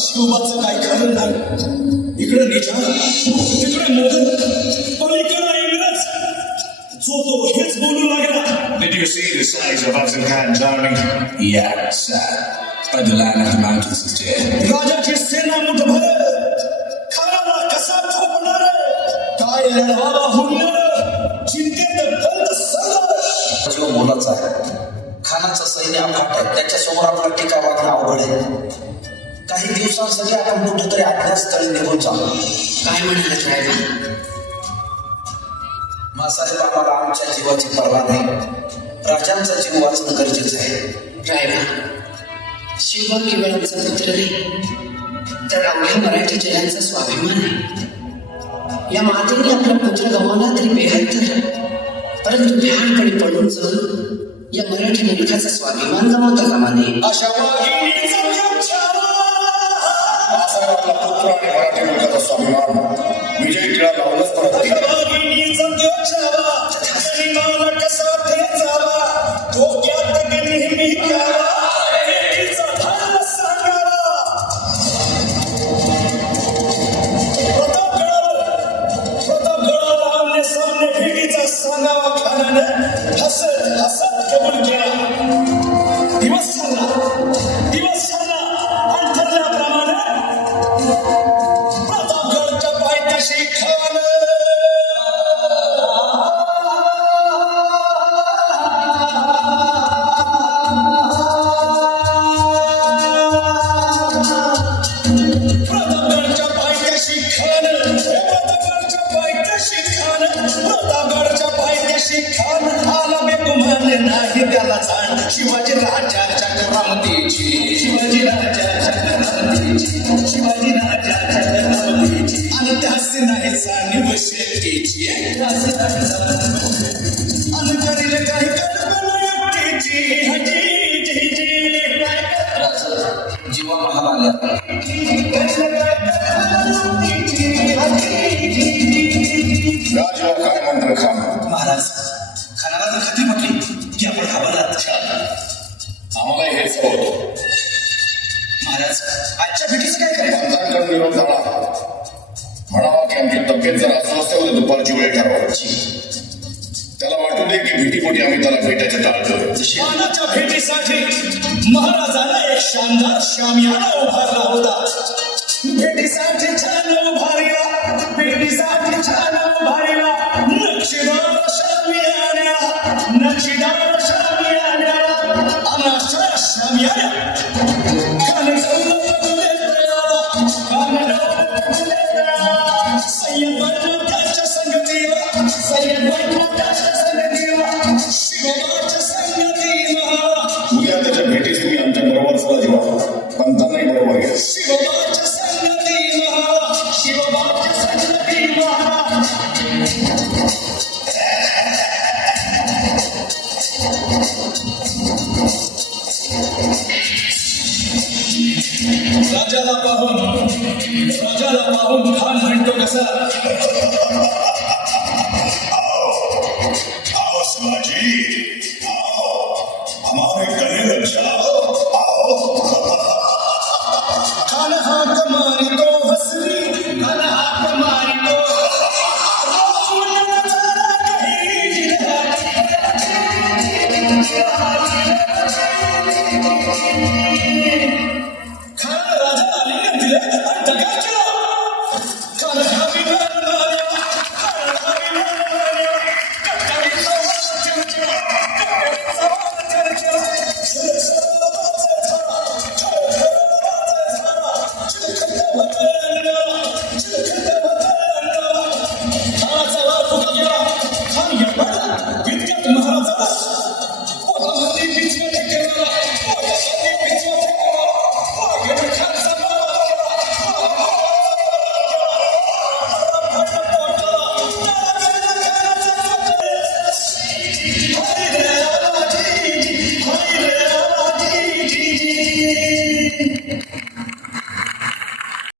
शिवबाचं काय खरं नाही. इकडे निचार तिकडे मोहन पलीकडे इंग्रज जो तो हेच बोलू लागला. Did you see the size of Afzal Khan's army? Yeah, sir. But the line of the mountains is dead. राजाची सेना मुठभर खानाला कसा थोपणार, काय लढवावा हुनर, चिंतेत बंद सर. जो मोलाचा आहे, खानाचं सैन्य अफाट आहे, त्याच्यासमोर आपला टीका वागणं अवघड आहे. काही दिवसांसाठी आपण कुठेतरी अभ्यासस्थळी निघून जाऊ. काय म्हणाले साहेब? मासाहेब, आम्हाला आमच्या जीवाची पर्वा नाही. राजांचा जीव वाचणं गरजेचं आहे. रायबा, शिवबा केवळ आमचा पुत्र नाही, तर अवघ्या मराठी जनांचा स्वाभिमान आहे. या मातेने आपला पुत्र गमावला तरी बेहत्तर, परंतु भ्याडकडे पडून जाऊन या मराठी मुलखाचा स्वाभिमान गमावता कामा नये. अशा वाघिणीचा मासाहेब आपला पुत्र आणि मराठी मुलगाचा स्वाभिमान विजय टिळा लावलंच तर कसा ठेचावा, डोक्यात नेहमी घ्यावा, भेटीचा धर्म सांगावा. प्रतापगडावर आमने सामने भेटीचा सांगावा. खानानं हसत हसत कबूल केला. दिवस ठरला आणि ठरल्याप्रमाणे प्रतापगडच्या पायथ्याशी खान नाही त्याला जाण. शिवाजी राजाच्या करामतीची, शिवाजी राजाच्या करामतीची, शिवाजी राजाच्या करामतीची, आणि त्यास नाही जाणीव शेतीची, आणि करील काही कल्पना एकटीची. जीवा महाल आल्या. राजवा काय मंत्र खान. महाराज, खानाला जर खात्री म्हटली की आपण घाबरलात. आम्हाला हेच होत. महाराज, आजच्या भेटीचं काय करायचं? पंतांकडे निरोप झाला. म्हणावा की आमची तब्येत जर अस्वस्थ होते, दुपारची वेळ ठरवायची. त्याला वाटू दे की भीतीपोटी आम्ही त्याला भेटायचं टाळतो. खानाच्या भेटीसाठी महाराजांना एक शानदार शामियाना उभारला होता. भेटीसाठी छान उभारला, भेटीसाठी छान उभारला नक्षीदार शामियाना, नक्षीदार शामियाना, अनाशा शामियाना. खान सय्यद त्याच्या संगतीला, सय्यद त्याच्या संगतीला, शिवाच्या संगतीला. उद्या त्याच्या भेटीस तुम्ही आमच्या बरोबर सुद्धा जेव्हा पंतांनाही बरोबर घ्या. शिवाच्या संगतीला, शिवाच्या संगतीला. राजाला पाहून खान म्हणतो कसा, आओ शिवाजी, आओ हमारे गले लग जाओ, आओ. अन हा